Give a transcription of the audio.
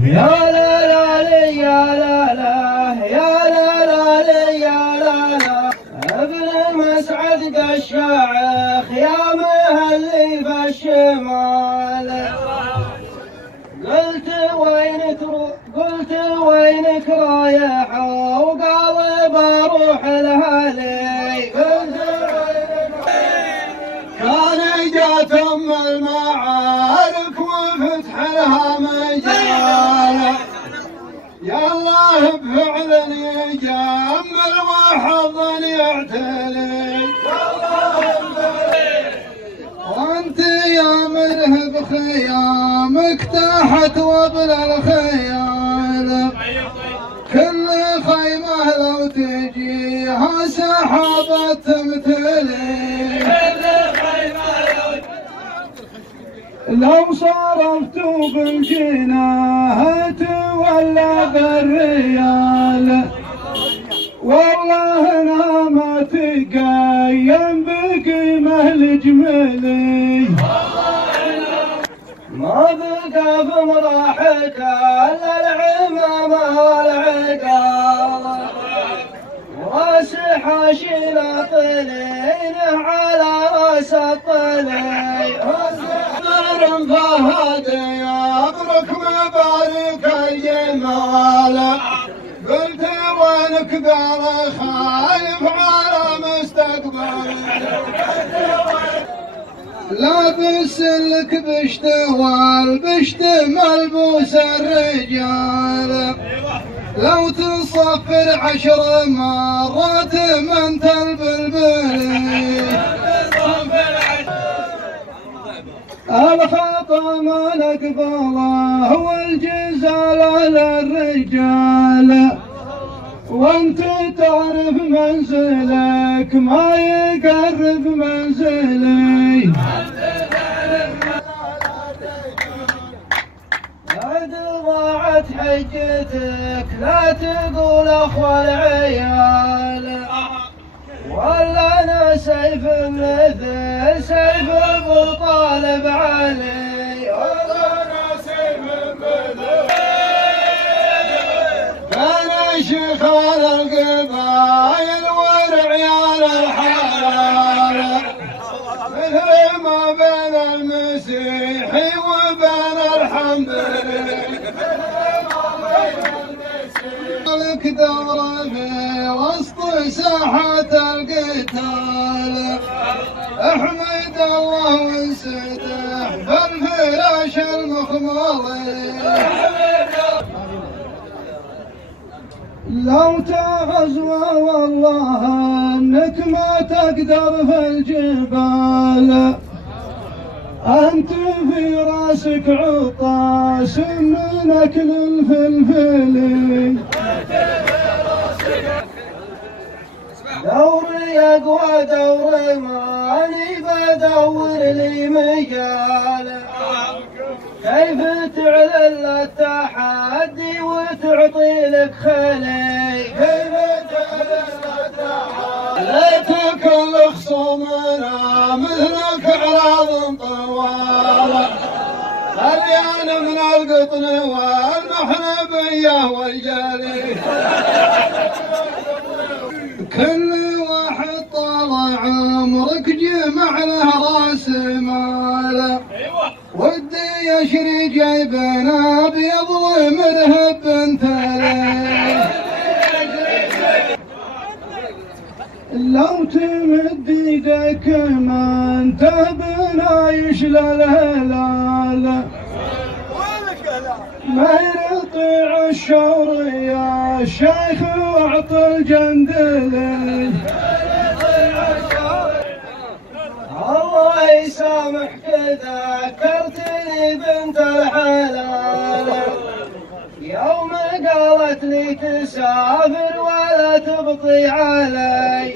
يا لا لا لي يا لا لا يا لا لا لي يا لا لا ابن مسعد قشاعخ يا مهلي في الشمال قلت وينك رايح وقال بروح الهلي كان جات ام المعارك وفتح لها مجال يا الله بفعل يجمل وحظ يعتلي وانت يا مرهب خيامك تحت وبل الخيال كل خيمه لو تجيها سحابة تمتلي لو صرفتوا بالجناهة ولا بالريال والله انا ما تقيم بقيمه لجملي ما بقى في مراحك الا العمامه والعقال راس حاشينا طلينه على راس الطلي فهد يبرك مبارك الجمال قلت وينك قال خايف على مستقبل لابس لك بشت ملبوس الرجال لو تصفر 10 مرات من البلبل الخطا ما نقبله والجزال للرجال وانت تعرف منزلك ما يقرب منزلي بعد ضاعت حجتك لا تقول اخوى العيال ولا انا سيف مثل سيف ابو طالب علي ولا انا سيف مثل انا شيخان القبايل ورعيال الحلال مثل ما بين المسيحي وبين الحمد لله لك دورة في وسط ساحة القتال احمد الله وانسدح بالفراش المخمل لو تغزوى والله انك ما تقدر في الجبال انت في راسك عطاس من اكل الفلفل دوري اقوى دوري ماني بدور لي مجال كيف تعلن التحدي وتعطي لك خلي كيف تعلن التحدي ليتك الخصومنا مثلك اعراض طوال خليان من القطن والمحنبيه والجري كل واحد طال عمرك جمع له راس مال ودي يشري جيبنا ابيض ومرهب بنت لو تمد يدك ما انت بنايش للهلال ما يطيع الشور يا شيخ واعطى الجندل الله يسامحك ذكرتني بنت الحلال يوم قالت لي تسافر ولا تبقي علي